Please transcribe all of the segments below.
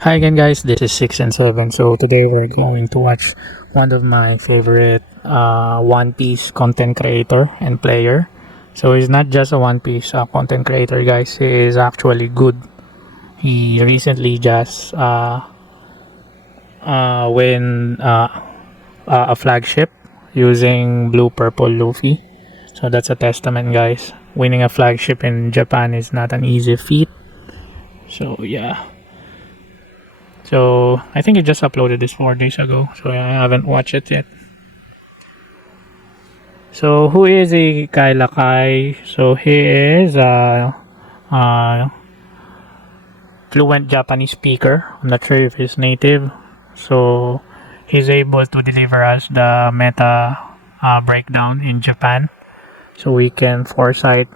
Hi again guys, this is 6 and 7. So today we're going to watch one of my favorite One Piece content creator and player. So he's not just a One Piece content creator guys, he is actually good. He recently just win a flagship using Blue Purple Luffy. So that's a testament guys. Winning a flagship in Japan is not an easy feat. So yeah. So I think he just uploaded this 4 days ago, so I haven't watched it yet. So who is iKailaKai? So he is a fluent Japanese speaker. I'm not sure if he's native. So he's able to deliver us the meta breakdown in Japan. So we can foresight.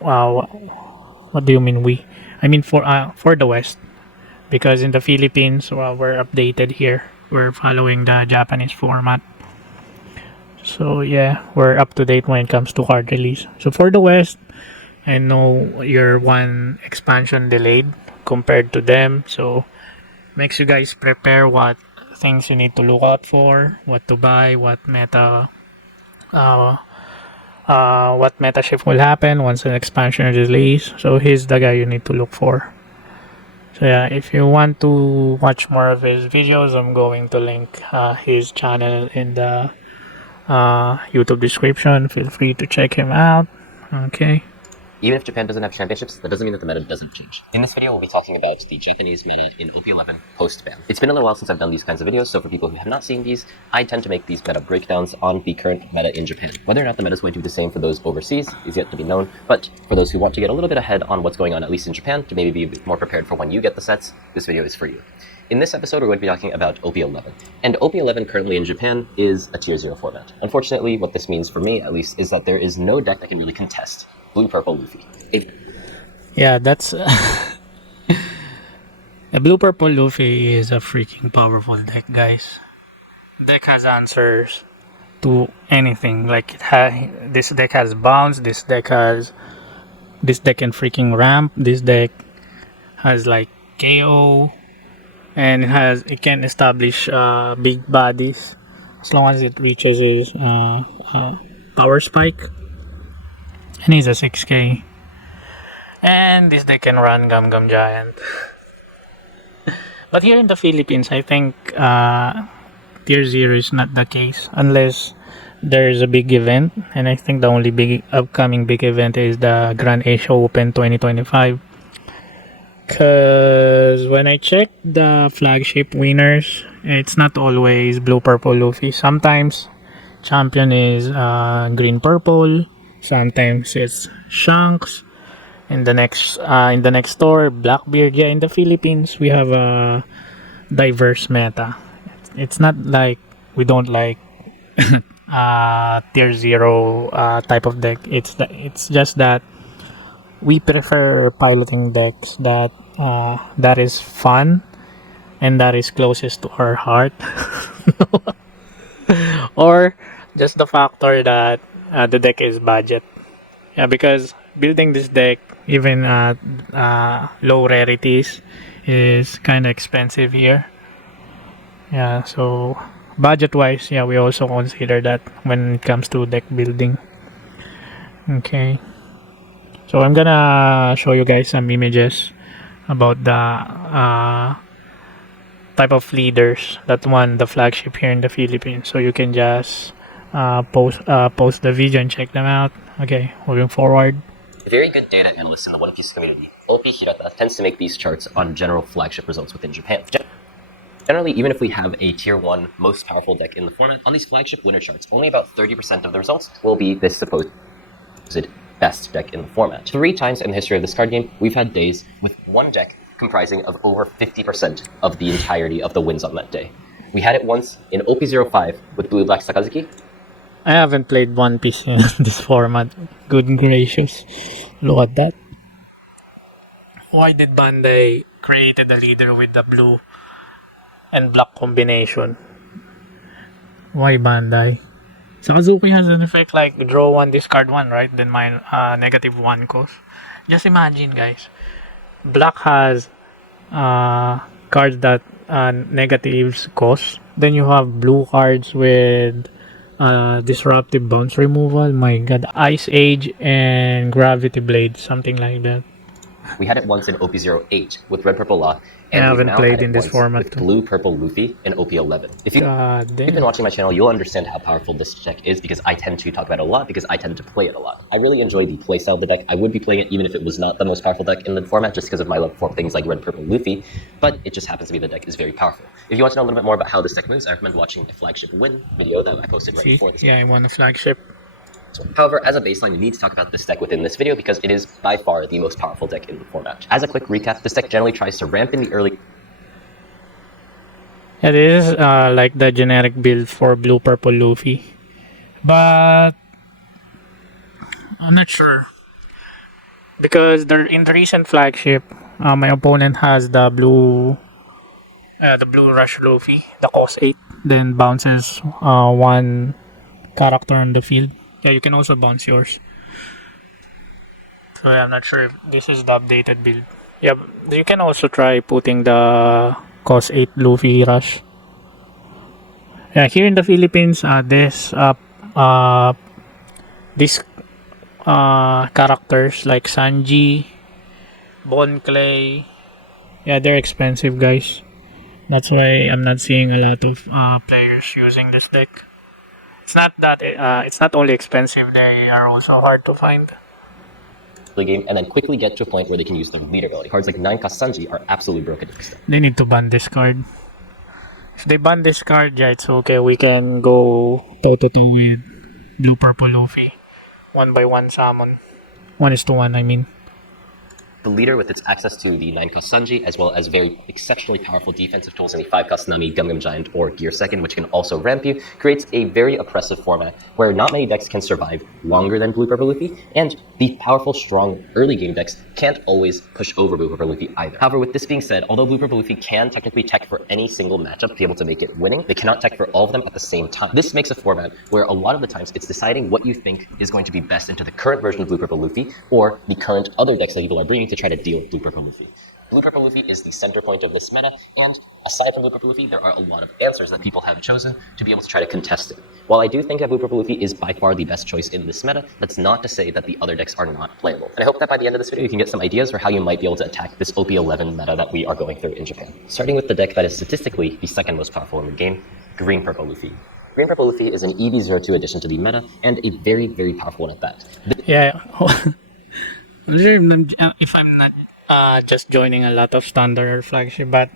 What do you mean we? I mean for the West. Because in the Philippines, we're updated here. We're following the Japanese format. So yeah, we're up to date when it comes to card release. So for the West, I know you're one expansion delayed compared to them. So makes you guys prepare what things you need to look out for, what to buy, what meta shift will happen once an expansion is released. So he's the guy you need to look for. So yeah, if you want to watch more of his videos, I'm going to link his channel in the YouTube description. Feel free to check him out. Okay. Even if Japan doesn't have championships, that doesn't mean that the meta doesn't change. In this video, we'll be talking about the Japanese meta in OP11 post-ban. It's been a little while since I've done these kinds of videos, so for people who have not seen these, I tend to make these meta breakdowns on the current meta in Japan. Whether or not the meta is going to be the same for those overseas is yet to be known, but for those who want to get a little bit ahead on what's going on, at least in Japan, to maybe be a bit more prepared for when you get the sets, this video is for you. In this episode, we're going to be talking about OP11. And OP11 currently in Japan is a Tier 0 format. Unfortunately, what this means for me, at least, is that there is no deck that can really contest Blue Purple Luffy. Yeah, that's the Blue Purple Luffy is a freaking powerful deck, guys. Deck has answers to anything. Like this deck has bounce. This deck can freaking ramp. This deck has like KO, and it can establish big bodies as long as it reaches his power spike. And he's a 6k. And this deck can run Gum Gum Giant. But here in the Philippines, I think Tier 0 is not the case unless there's a big event. And I think the only upcoming big event is the Grand Asia Open 2025. Because when I check the flagship winners, it's not always Blue Purple Luffy. Sometimes champion is Green Purple. Sometimes it's Shanks. In the next store, Blackbeard. Yeah, in the Philippines, we have a diverse meta. It's not like we don't like Tier 0 type of deck. It's just that we prefer piloting decks that is fun and that is closest to our heart. Or just the factor that the deck is budget. Yeah, because building this deck, even at low rarities, is kind of expensive here. Yeah, so budget wise, yeah, we also consider that when it comes to deck building. Okay, so I'm gonna show you guys some images about the type of leaders that won the flagship here in the Philippines, so you can just post the video and check them out. Okay, moving forward. A very good data analyst in the One Piece community, OP Hirata, tends to make these charts on general flagship results within Japan. Generally, even if we have a Tier 1 most powerful deck in the format, on these flagship winner charts, only about 30% of the results will be this supposed best deck in the format. 3 times in the history of this card game, we've had days with one deck comprising of over 50% of the entirety of the wins on that day. We had it once in OP05 with Blue Black Sakazuki. I haven't played One Piece in this format. Good gracious. Look at that. Why did Bandai created a leader with the blue and black combination? Why Bandai? Sakazuki has an effect like draw 1, discard 1, right? Then mine -1 cost. Just imagine guys. Black has cards that negatives cost. Then you have blue cards with disruptive bounce removal. My god, Ice Age and Gravity Blade, something like that. We had it once in OP08 with Red Purple Luffy, I and we've haven't now played had in it this once format with too. Blue Purple Luffy in OP11. If you've God been damn. watching my channel, you'll understand how powerful this deck is because I tend to talk about it a lot because I tend to play it a lot. I really enjoy the playstyle of the deck. I would be playing it even if it was not the most powerful deck in the format just because of my love for things like Red Purple Luffy, but it just happens to be the deck is very powerful. If you want to know a little bit more about how this deck moves, I recommend watching a flagship win video that I posted right See? before this. Yeah, I won a flagship. However, as a baseline, we need to talk about this deck within this video because it is by far the most powerful deck in the format. As a quick recap, this deck generally tries to ramp in the early It is like the generic build for Blue Purple Luffy. But I'm not sure. Because in the recent flagship, my opponent has the blue Rush Luffy, the cost 8, then bounces one character on the field. Yeah, you can also bounce yours. So yeah, I'm not sure if this is the updated build. Yeah, you can also try putting the cost 8 Luffy Rush. Yeah, here in the Philippines, these characters like Sanji, Bon Clay, yeah, they're expensive, guys. That's why I'm not seeing a lot of players using this deck. It's not that it's not only expensive; they are also hard to find. game and then quickly get to a point where they can use their leader ability. Cards like 9 Sanji are absolutely broken in this deck. They need to ban this card. If they ban this card, yeah, it's okay. We can go toe to toe with Blue Purple Luffy. 1x1 summon. 1:1, I mean. The leader with its access to the 9-cost Sanji, as well as very exceptionally powerful defensive tools in the 5-cost Nami, Gum Gum Giant, or Gear Second, which can also ramp you, creates a very oppressive format where not many decks can survive longer than Blue Purple Luffy, and the powerful, strong early game decks can't always push over Blue Purple Luffy either. However, with this being said, although Blue Purple Luffy can technically tech for any single matchup to be able to make it winning, they cannot tech for all of them at the same time. This makes a format where a lot of the times it's deciding what you think is going to be best into the current version of Blue Purple Luffy, or the current other decks that people are bringing to try to deal with Blue Purple Luffy. Blue Purple Luffy is the center point of this meta, and aside from Blue Purple Luffy, there are a lot of answers that people have chosen to be able to try to contest it. While I do think that Blue Purple Luffy is by far the best choice in this meta, that's not to say that the other decks are not playable. And I hope that by the end of this video, you can get some ideas for how you might be able to attack this OP11 meta that we are going through in Japan. Starting with the deck that is statistically the second most powerful in the game, Green Purple Luffy. Green Purple Luffy is an EV02 addition to the meta, and a very, very powerful one at that. Yeah. If I'm not just joining a lot of standard or flagship, but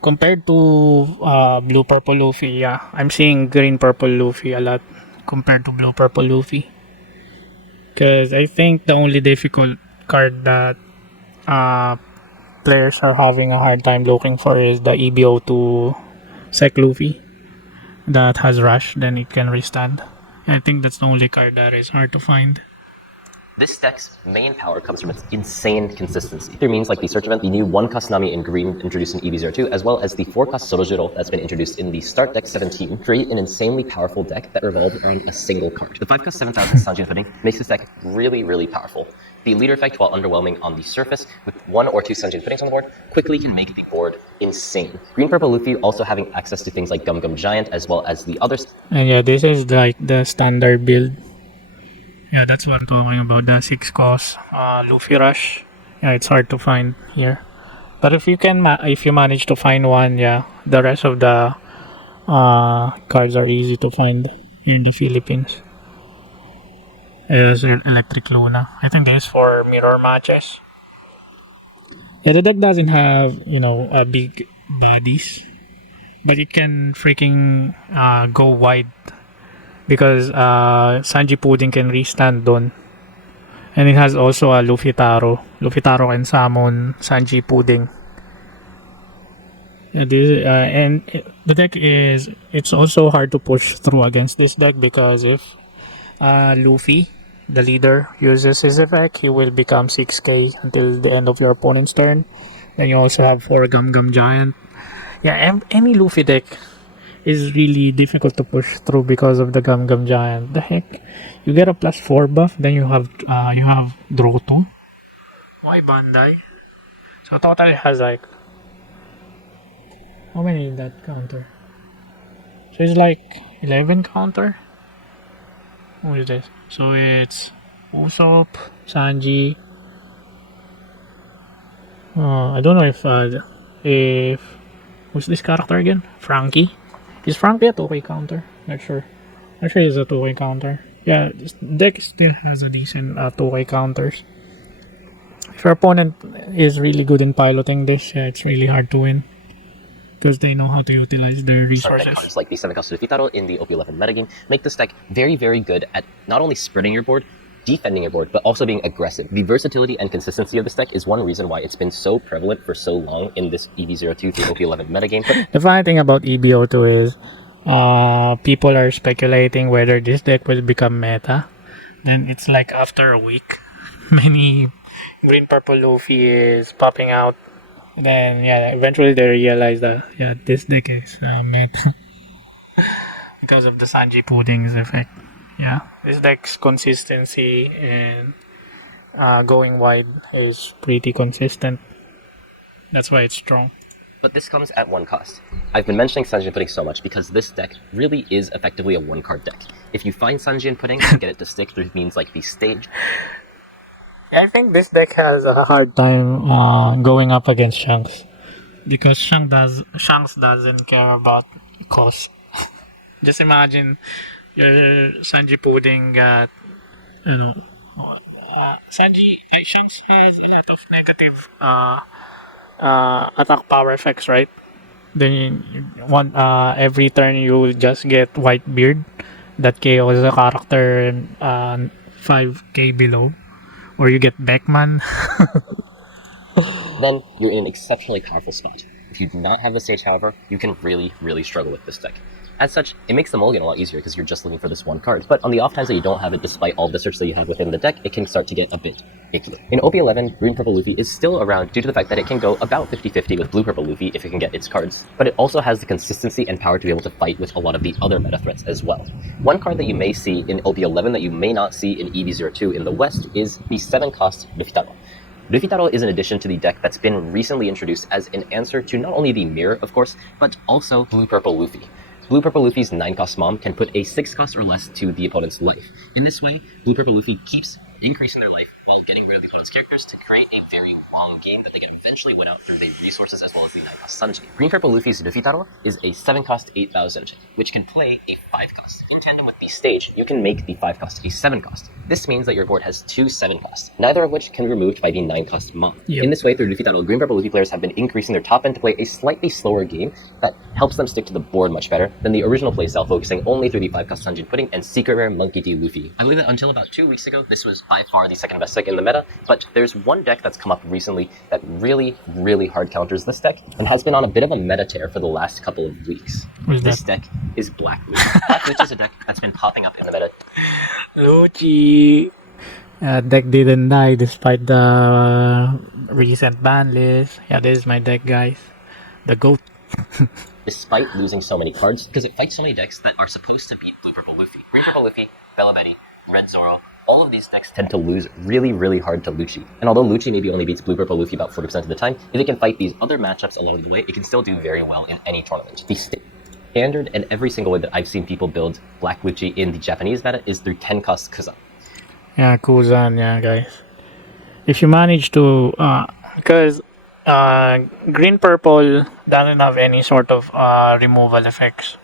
compared to Blue Purple Luffy, yeah, I'm seeing Green Purple Luffy a lot compared to Blue Purple Luffy. Because I think the only difficult card that players are having a hard time looking for is the EBO2 Sec Luffy that has Rush, then it can restand. I think that's the only card that is hard to find. This deck's main power comes from its insane consistency. Through means like the search event, the new 1-cost Nami in green introduced in EV02, as well as the 4-cost Sorojiro that's been introduced in the start deck 17, create an insanely powerful deck that revolves around a single card. The 5-cost 7000 Sanjin Pudding makes this deck really, really powerful. The leader effect, while underwhelming on the surface, with 1 or 2 Sanjin Puddings on the board, quickly can make the board insane. Green Purple Luffy also having access to things like Gum Gum Giant, as well as the others. And yeah, this is like the standard build. Yeah, that's what I'm talking about, the 6-cost Luffy Rush. Yeah, it's hard to find here. But if you manage to find one, yeah, the rest of the cards are easy to find here in the Philippines. There's Electric Luna. I think this is for mirror matches. Yeah, the deck doesn't have, big bodies, but it can freaking go wide. Because Sanji Pudding can restand doon. And it has also a Luffy Taro. Luffy Taro can summon Sanji Pudding. The deck it's also hard to push through against this deck because if Luffy, the leader, uses his effect, he will become 6k until the end of your opponent's turn. Then you also have 4 Gum Gum Giant. Yeah, any Luffy deck is really difficult to push through because of the Gum Gum Giant. The heck? You get a +4 buff, then you have Droto. Why Bandai? So total it has like How many is that counter? So it's like 11 counter. What is this? So it's Usopp, Sanji. I don't know if who's this character again? Frankie. Is Frankie a 2K counter? Not sure. Not sure he's a 2K counter. Yeah, this deck still has a decent 2K counters. If your opponent is really good in piloting this, it's really hard to win. Because they know how to utilize their resources. Cards like the 7-cost Luffy in the OP11 metagame make this deck very, very good at not only spreading your board, defending your board, but also being aggressive. The versatility and consistency of this deck is one reason why it's been so prevalent for so long in this EV02 through OP11 metagame. The funny thing about EB02 is people are speculating whether this deck will become meta. Then it's like after a week, many Green Purple Luffy is popping out. Then yeah, eventually they realize that yeah, this deck is meta because of the Sanji Pudding's effect. Yeah, this deck's consistency and going wide is pretty consistent. That's why it's strong. But this comes at one cost. I've been mentioning Sanji and Pudding so much because this deck really is effectively a one-card deck. If you find Sanji and Pudding and get it to stick through means like the stage. I think this deck has a hard time going up against Shanks because Shanks doesn't care about cost. Just imagine your Sanji Pudding got, Shanks has a lot of negative attack power effects, right? Then every turn you will just get Whitebeard that KOs a character 5k below. Or you get Beckman. Then you're in an exceptionally powerful spot. If you do not have the stage, however, you can really, really struggle with this deck. As such, it makes the mulligan a lot easier because you're just looking for this one card. But on the off times that you don't have it, despite all the search that you have within the deck, it can start to get a bit icky. In OP11, Green Purple Luffy is still around due to the fact that it can go about 50-50 with Blue Purple Luffy if it can get its cards. But it also has the consistency and power to be able to fight with a lot of the other meta threats as well. One card that you may see in OP11 that you may not see in EV02 in the West is the 7-cost Luffy. Luffy is an addition to the deck that's been recently introduced as an answer to not only the mirror, of course, but also Blue Purple Luffy. Blue Purple Luffy's 9-cost mom can put a 6-cost or less to the opponent's life. In this way, Blue Purple Luffy keeps increasing their life while getting rid of the opponent's characters to create a very long game that they can eventually win out through the resources as well as the 9-cost Sanji. Green Purple Luffy's Luffy is a 7-cost 8,000, which can play a 5-cost. In tandem with the stage, you can make the 5-cost a 7-cost. This means that your board has two 7-costs, neither of which can be removed by the 9-cost mom. Yep. In this way, through Luffy Green Purple Luffy players have been increasing their top end to play a slightly slower game that helps them stick to the board much better than the original playstyle, focusing only through the 5-cost Sanji Pudding and Secret Rare Monkey D. Luffy. I believe that until about 2 weeks ago, this was by far the second best deck in the meta, but there's one deck that's come up recently that really, really hard counters this deck and has been on a bit of a meta tear for the last couple of weeks. This deck is Black Lucci. Black Lucci is a deck that's been popping up in the meta. Lucci. Deck didn't die despite the recent ban list. Yeah, this is my deck, guys. The GOAT. Despite losing so many cards, because it fights so many decks that are supposed to beat Blue Purple Luffy. Green Purple Luffy, Bella Betty, Red Zoro, all of these decks tend to lose really, really hard to Lucci. And although Lucci maybe only beats Blue Purple Luffy about 40% of the time, if it can fight these other matchups along the way, it can still do very well in any tournament. The standard and every single way that I've seen people build Black Lucci in the Japanese meta is through 10-cost Kuzan. Yeah, Kuzan, yeah, guys. If you manage to, because Green Purple doesn't have any sort of removal effects.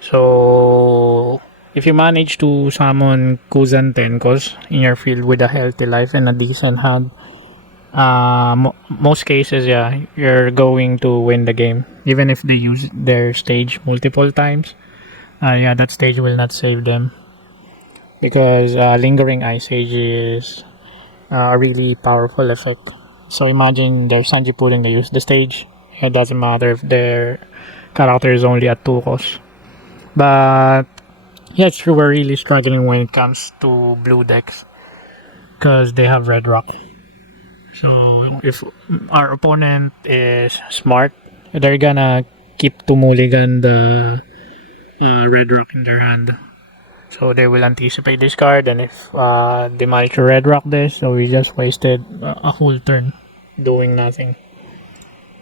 So, if you manage to summon Kuzan Tenkos in your field with a healthy life and a decent hand, most cases, yeah, you're going to win the game. Even if they use their stage multiple times, yeah, that stage will not save them. Because Lingering Ice Age is a really powerful effect. So imagine their Sanji Pudding, they use the stage. It doesn't matter if their character is only at 2 costs. But yeah, it's true, we're really struggling when it comes to blue decks. Because they have Red Rock. So if our opponent is smart, they're gonna keep to mulligan the Red Rock in their hand. So they will anticipate this card, and if they manage to Red Rock this, so we just wasted a whole turn doing nothing.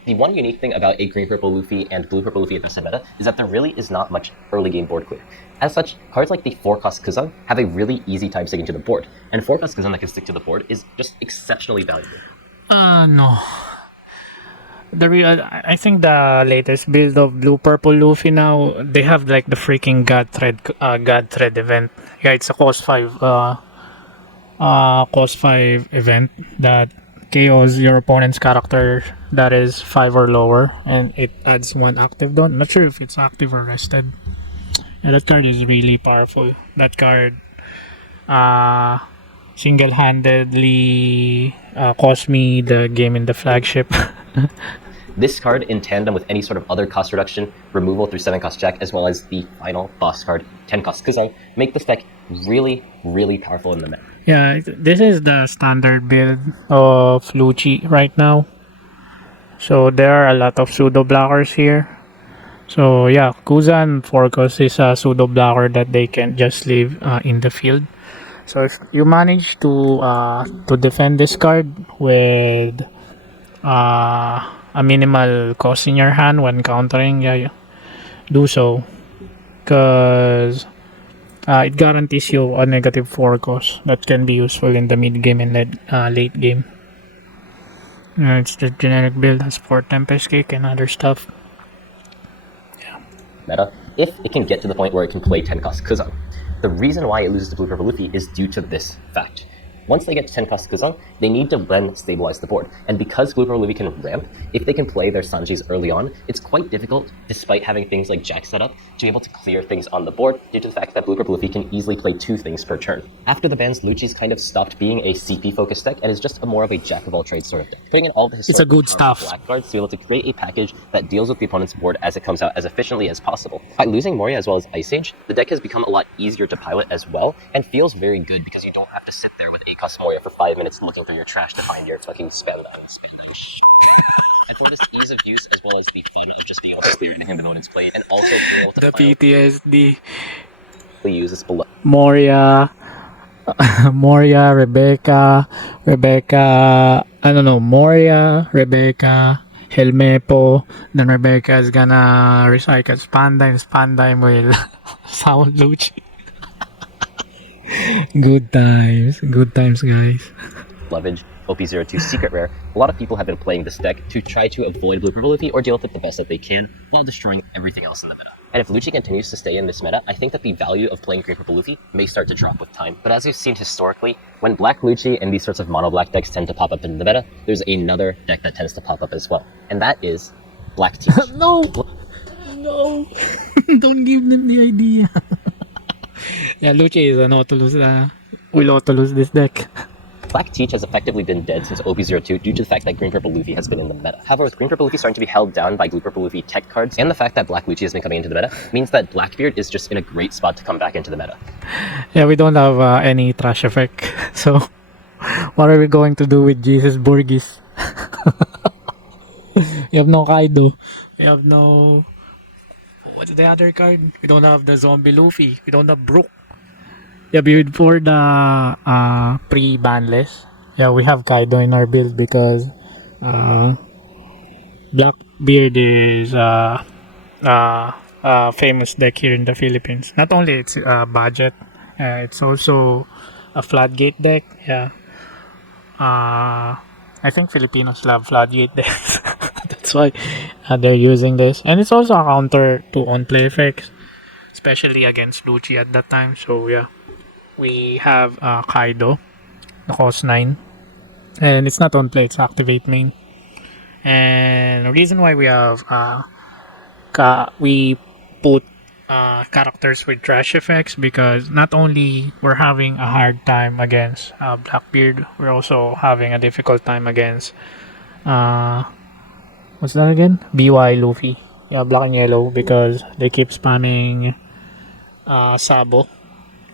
The one unique thing about a Green Purple Luffy and Blue Purple Luffy at this meta is that there really is not much early game board clear. As such, cards like the 4-cost Kazan have a really easy time sticking to the board, and 4-cost Kazan that can stick to the board is just exceptionally valuable. No. I think the latest build of Blue Purple Luffy now, they have like the freaking God Thread event. Yeah, it's a cost 5 event that KOs your opponent's character that is 5 or lower, and it adds 1 active don. Not sure if it's active or rested. Yeah, that card is really powerful. That card single-handedly cost me the game in the flagship. This card, in tandem with any sort of other cost reduction, removal through 7-cost Jack, as well as the final boss card, 10-cost Kazan, make this deck really, really powerful in the meta. Yeah, this is the standard build of Lucci right now. So there are a lot of pseudo blockers here. So yeah, Kuzan Forecast is a pseudo blocker that they can just leave in the field. So if you manage to defend this card with a minimal cost in your hand when countering, yeah, do so, because it guarantees you a negative 4 cost that can be useful in the mid game and late game. It's the generic build, has 4 Tempest Cake and other stuff. Meta, if it can get to the point where it can play 10-cost Kazan. The reason why it loses to Blue Purple Luffy is due to this fact. Once they get to 10-cost Kazan, they need to then stabilize the board. And because Blue Purple Luffy can ramp, if they can play their Sanjis early on, it's quite difficult, despite having things like Jack set up, to be able to clear things on the board due to the fact that Blue Purple Luffy can easily play 2 things per turn. After the bans, Lucci's kind of stopped being a CP-focused deck and is just more of a jack-of-all-trades sort of deck, putting in all the It's a good stuff. black cards to be able to create a package that deals with the opponent's board as it comes out as efficiently as possible. By losing Moria as well as Ice Age, the deck has become a lot easier to pilot as well, and feels very good because you don't have to sit there with 8-cost Moria for 5 minutes looking through your trash to find your fucking spam that. And for this ease of use as well as the fun of just being able to clear anything the opponent's played, and also be able to The PTSD. use this below. Moria, Rebecca, Moria, Rebecca, Helmepo, then Rebecca is gonna recycle Spandime will sound Lucci. Good times, guys. Leverage, OP02 Secret Rare, a lot of people have been playing this deck to try to avoid Blue Purple Luffy or deal with it the best that they can while destroying everything else in the meta. And if Lucci continues to stay in this meta, I think that the value of playing Green Purple Luffy may start to drop with time. But as we've seen historically, when Black Lucci and these sorts of mono-black decks tend to pop up in the meta, there's another deck that tends to pop up as well. And that is Black Teach. No! Don't give them the idea. Yeah, Lucci is an will auto-lose this deck. Black Teach has effectively been dead since OP02 due to the fact that Green Purple Luffy has been in the meta. However, with Green Purple Luffy starting to be held down by Blue Purple Luffy tech cards, and the fact that Black Lucci has been coming into the meta, means that Blackbeard is just in a great spot to come back into the meta. Yeah, we don't have any trash effect. So, what are we going to do with Jesus Burgis? You have no Kaido. You have no... What's the other card? We don't have the Zombie Luffy. We don't have Brook. Yeah, before the pre-ban list, yeah, we have Kaido in our build because Blackbeard is a famous deck here in the Philippines. Not only it's budget, it's also a floodgate deck. Yeah, I think Filipinos love floodgate decks. That's why they're using this, and it's also a counter to on-play effects, especially against Lucci at that time. So yeah. We have Kaido, the cost 9, and it's not on play, it's activate main. And the reason why we have we put characters with trash effects, because not only we're having a hard time against Blackbeard, we're also having a difficult time against what's that again? BY Luffy. Yeah, black and yellow, because they keep spamming Sabo.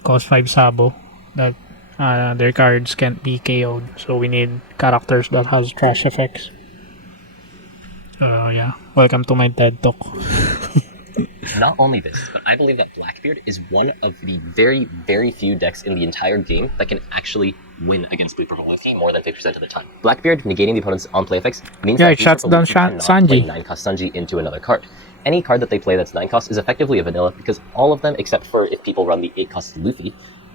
Cost 5 Sabo, that their cards can't be KO'd, so we need characters that has trash effects. Yeah, welcome to my TED Talk. Not only this, but I believe that Blackbeard is one of the very, very few decks in the entire game that can actually win against Blue Purple Luffy more than 50%. 99% of the time. Blackbeard negating the opponent's on-play effects means Yeah, that it shuts down cannot play Sanji. 9-cost Sanji into another card. Any card that they play that's 9-cost is effectively a vanilla because all of them, except for if people run the 8-cost Luffy,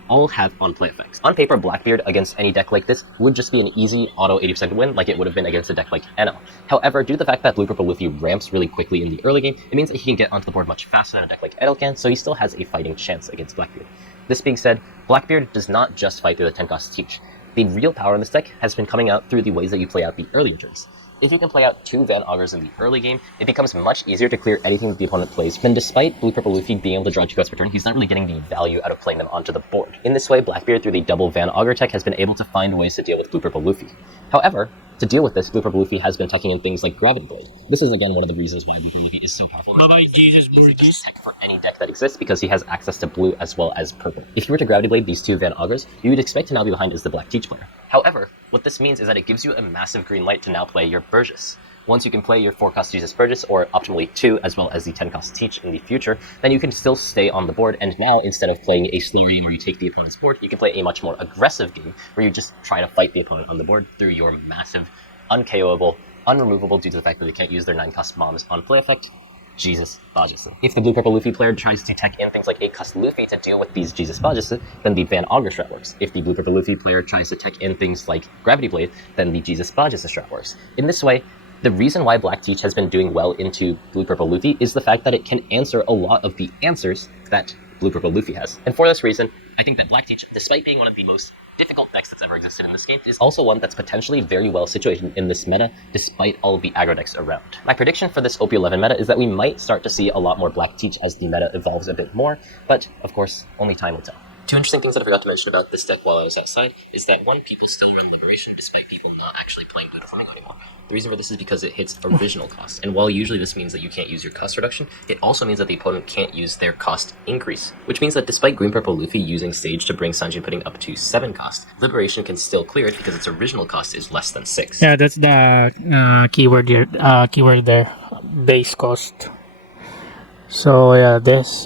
all have on-play effects. On paper, Blackbeard against any deck like this would just be an easy auto 80% win like it would have been against a deck like NL. However, due to the fact that Blue Purple Luffy ramps really quickly in the early game, it means that he can get onto the board much faster than a deck like NL can, so he still has a fighting chance against Blackbeard. This being said, Blackbeard does not just fight through the 10-cost Teach. The real power in this deck has been coming out through the ways that you play out the earlier turns. If you can play out 2 Van Augers in the early game, it becomes much easier to clear anything that the opponent plays, but despite Blue Purple Luffy being able to draw 2 cards per turn, he's not really getting the value out of playing them onto the board. In this way, Blackbeard through the double Van Auger tech has been able to find ways to deal with Blue Purple Luffy. However, to deal with this, Blue Purple Luffy has been tucking in things like Gravity Blade. This is again one of the reasons why Blue Purple Luffy is so powerful. Bye-bye, Jesus It's the Burgess. best tech for any deck that exists because he has access to blue as well as purple. If you were to Gravity Blade these 2 Van Augers, you would expect to now be behind as the Black Teach player. However, what this means is that it gives you a massive green light to now play your Burgess. Once you can play your 4-cost Jesus Burgess, or optimally 2, as well as the 10-cost Teach in the future, then you can still stay on the board, and now instead of playing a slower game where you take the opponent's board, you can play a much more aggressive game where you just try to fight the opponent on the board through your massive, unKOable, unremovable due to the fact that they can't use their 9-cost bombs on play effect, Jesus Bajasa. If the Blue Purple Luffy player tries to tech in things like 8-cost Luffy to deal with these Jesus Bajasa, then the Van Auger strat works. If the Blue Purple Luffy player tries to tech in things like Gravity Blade, then the Jesus Bajasa strat works. In this way, the reason why Black Teach has been doing well into Blue Purple Luffy is the fact that it can answer a lot of the answers that Blue Purple Luffy has. And for this reason, I think that Black Teach, despite being one of the most difficult decks that's ever existed in this game, is also one that's potentially very well situated in this meta, despite all of the aggro decks around. My prediction for this OP11 meta is that we might start to see a lot more Black Teach as the meta evolves a bit more, but of course, only time will tell. 2 interesting things that I forgot to mention about this deck while I was outside is that 1, people still run Liberation despite people not actually playing Blue Flamingo anymore. The reason for this is because it hits original cost, and while usually this means that you can't use your cost reduction, it also means that the opponent can't use their cost increase, which means that despite Green Purple Luffy using Sage to bring Sanji putting up to 7 cost, Liberation can still clear it because its original cost is less than 6. Yeah, that's the keyword here. Keyword there, base cost. So yeah, this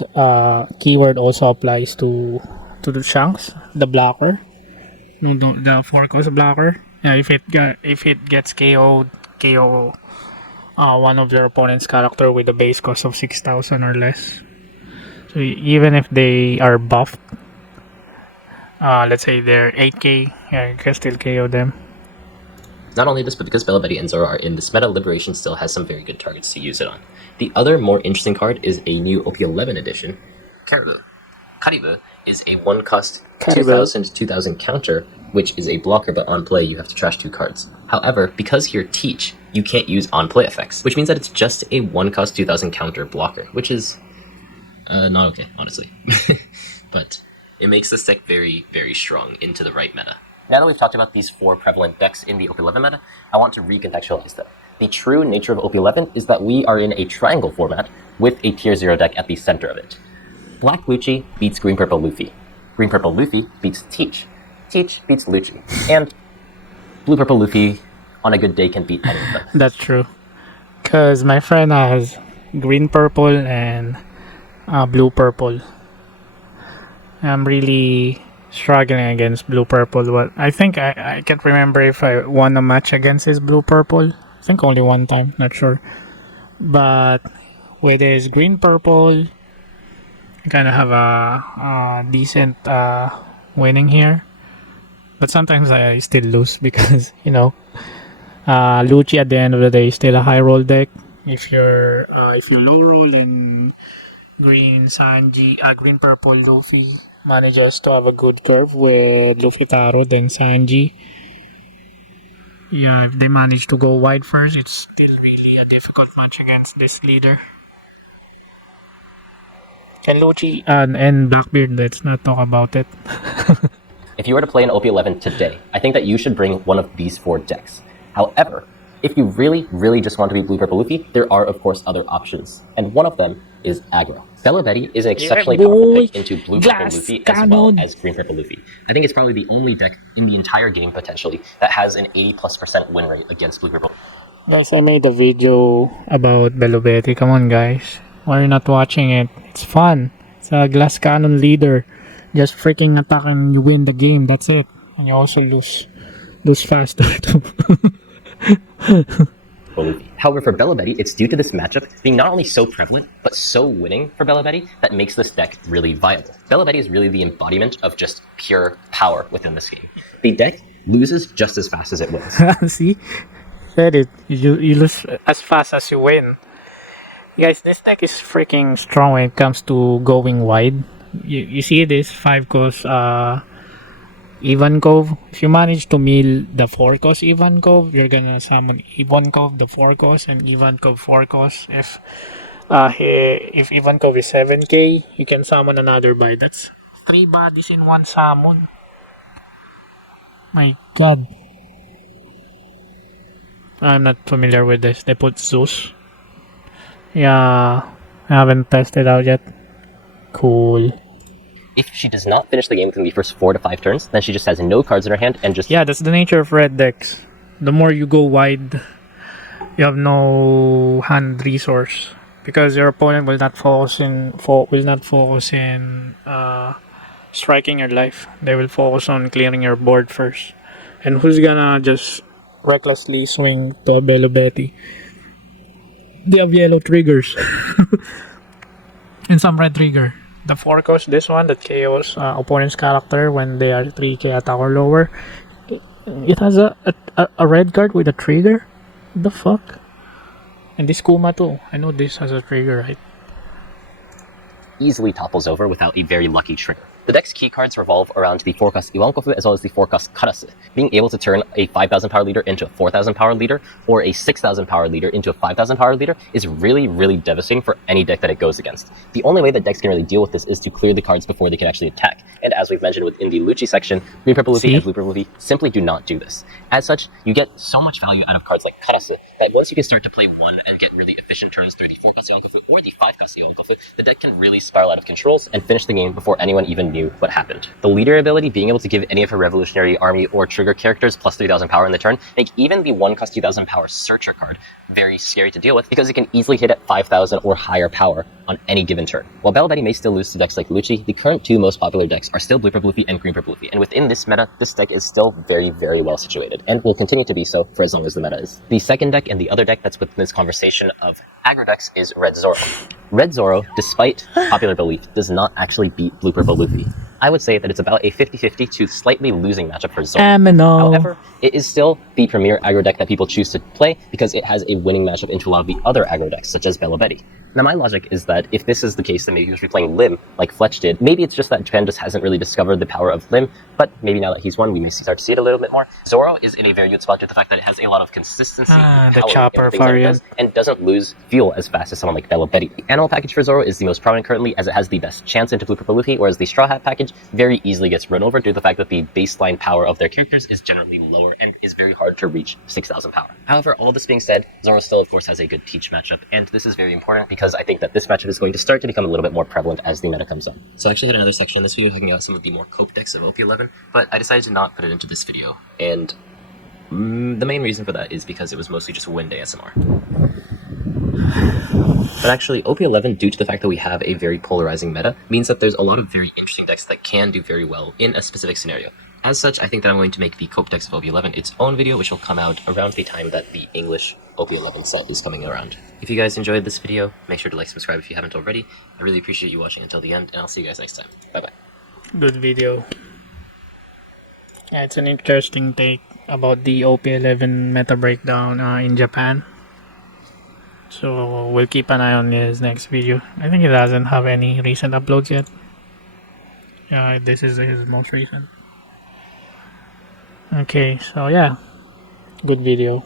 keyword also applies to the chunks, the blocker, the 4-cost blocker. Yeah, if it gets KO'd, KO one of your opponent's character with a base cost of 6,000 or less. So even if they are buffed, let's say they're 8k, yeah, you can still KO them. Not only this, but because Bella Betty and Zoro are in this meta, Liberation still has some very good targets to use it on. The other more interesting card is a new OP11 edition, Caribou. Caribou is a 1-cost 2000 counter, which is a blocker, but on play you have to trash 2 cards. However, because you're Teach, you can't use on play effects, which means that it's just a 1-cost 2000 counter blocker, which is not okay, honestly. But it makes this deck very, very strong into the right meta. Now that we've talked about these 4 prevalent decks in the OP11 meta, I want to recontextualize them. The true nature of OP11 is that we are in a triangle format with a tier 0 deck at the center of it. Black Lucci beats Green Purple Luffy. Green Purple Luffy beats Teach. Teach beats Lucci. And Blue Purple Luffy, on a good day, can beat any of them. That's true. Because my friend has green purple and blue purple. I'm really struggling against blue purple. But I think I can't remember if I won a match against his blue purple. I think only one time, not sure. But with his green purple, I kind of have a decent winning here. But sometimes I still lose because, you know, Lucci at the end of the day is still a high roll deck. If you're low roll and green purple Luffy manages to have a good curve with Luffy Taro, then Sanji. Yeah, if they manage to go wide first, it's still really a difficult match against this leader. And Lucci and Blackbeard, let's not talk about it. If you were to play an OP11 today, I think that you should bring one of these 4 decks. However, if you really, really just want to be Blue Purple Luffy, there are of course other options, and one of them is aggro. Bella Betty is an exceptionally powerful pick into Blue Purple Luffy as well as Green Purple Luffy. I think it's probably the only deck in the entire game, potentially, that has an 80+% win rate against Blue Purple. Guys, I made a video about Bella Betty. Come on, guys. Why are you not watching it? It's fun. It's a glass cannon leader. Just freaking attack and you win the game. That's it. And you also lose. Lose faster too. Luffy. However, for Bella Betty, it's due to this matchup being not only so prevalent, but so winning for Bella Betty that makes this deck really viable. Bella Betty is really the embodiment of just pure power within this game. The deck loses just as fast as it wins. See? Said it. You lose as fast as you win. Guys, this deck is freaking strong when it comes to going wide. You see this 5 cost Ivankov. If you manage to mill the 4 cost Ivankov, you're gonna summon Ivankov the 4 cost and Ivankov 4 cost. If Ivankov is 7k, you can summon another buy. That's 3 bodies in 1 summon. My god. I'm not familiar with this. They put Zeus. Yeah, I haven't tested out yet. Cool. If she does not finish the game within the first 4 to 5 turns, then she just has no cards in her hand and just... Yeah, that's the nature of red decks. The more you go wide, you have no hand resource. Because your opponent will not focus in striking your life. They will focus on clearing your board first. And who's gonna just recklessly swing to a Bella Betty? They have yellow triggers. And some red trigger. The 4 cost, this one that KOs opponent's character when they are 3k attack or lower. It has a red card with a trigger? What the fuck? And this Kuma too. I know this has a trigger, right? Easily topples over without a very lucky trigger. The deck's key cards revolve around the 4-cost Iwankofu as well as the 4-cost Karase. Being able to turn a 5,000 power leader into a 4,000 power leader or a 6,000 power leader into a 5,000 power leader is really, really devastating for any deck that it goes against. The only way that decks can really deal with this is to clear the cards before they can actually attack. And as we've mentioned within the Lucci section, Blue Purple Luffy and Blue Purple Luffy simply do not do this. As such, you get so much value out of cards like Karase that once you can start to play one and get really efficient turns through the 4-cost Iwankofu or the 5-cost Iwankofu, the deck can really spiral out of controls and finish the game before anyone even knew what happened. The leader ability, being able to give any of her revolutionary army or trigger characters plus 3,000 power in the turn, make even the 1-cost 2,000 power Searcher card very scary to deal with because it can easily hit at 5,000 or higher power on any given turn. While Bella Betty may still lose to decks like Lucci, the current 2 most popular decks are still Blue Purple Luffy and Green Purple Luffy, and within this meta, this deck is still very, very well situated, and will continue to be so for as long as the meta is. The second deck and the other deck that's within this conversation of aggro decks is Red Zoro. Red Zoro, despite popular belief, does not actually beat Blue Purple Luffy. I would say that it's about a 50-50 to slightly losing matchup for Zoro. However, it is still the premier aggro deck that people choose to play because it has a winning matchup into a lot of the other aggro decks, such as Bella Betty. Now, my logic is that if this is the case, then maybe we should be playing Lim, like Fletch did. Maybe it's just that Japan just hasn't really discovered the power of Lim, but maybe now that he's won, we may start to see it a little bit more. Zoro is in a very good spot due to the fact that it has a lot of consistency, the chopper variant, and doesn't lose fuel as fast as someone like Bella Betty. The animal package for Zoro is the most prominent currently, as it has the best chance into Blue Purple Luffy, whereas the Straw Hat package very easily gets run over due to the fact that the baseline power of their characters is generally lower and is very hard to reach 6,000 power. However, all this being said, Zoro still, of course, has a good teach matchup, and this is very important because I think that this matchup is going to start to become a little bit more prevalent as the meta comes on. So I actually had another section in this video talking about some of the more cope decks of OP11, but I decided to not put it into this video, and the main reason for that is because it was mostly just win ASMR. But actually, OP11, due to the fact that we have a very polarizing meta, means that there's a lot of very interesting decks that can do very well in a specific scenario. As such, I think that I'm going to make the cope decks of OP11 its own video, which will come out around the time that the English OP11 set is coming around. If you guys enjoyed this video, make sure to like, subscribe if you haven't already. I really appreciate you watching until the end, and I'll see you guys next time. Bye-bye. Good video. Yeah, it's an interesting take about the OP11 Meta Breakdown in Japan. So we'll keep an eye on his next video. I think he doesn't have any recent uploads yet. Yeah, this is his most recent. Okay, so yeah, good video.